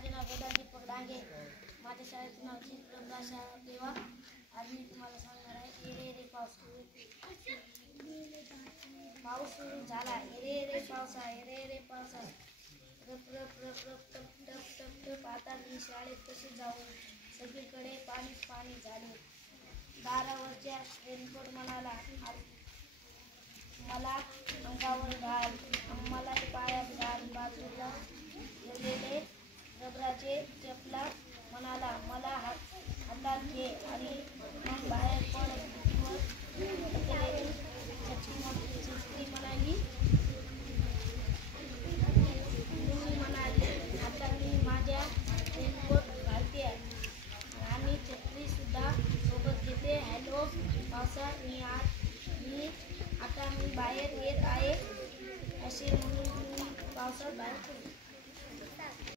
माझे नाव वेदांत दीपक डांगे. माझ्या शाळेचं नाव चित्रभाषा देवा. आज मी तुम्हाला सांगणार आहे ये रे पाऊस. पाऊस सुरू झाला. ये रे पावसा, ये रे पावसा. रप रप रप रप टप टप टप टप. आता मी शाळेत कशी जाऊ? सगळीकडे पाणीच पाणी झाले. दारावरच्या रेनकोट म्हणाला मला अंगावर घाल, मला पायात घाल. बाजूला ठेवलेले रबराचे चपला म्हणाला मला हातात घे आणि मग बाहेर पड. छत्री म्हणाली आता मी माझ्या रेनकोट घालते आणि छत्री सुद्धा सोबत घेते. हॅलो पावसा, आता मी बाहेर येत आहे असे म्हणून मी पावसात बाहेर पडते.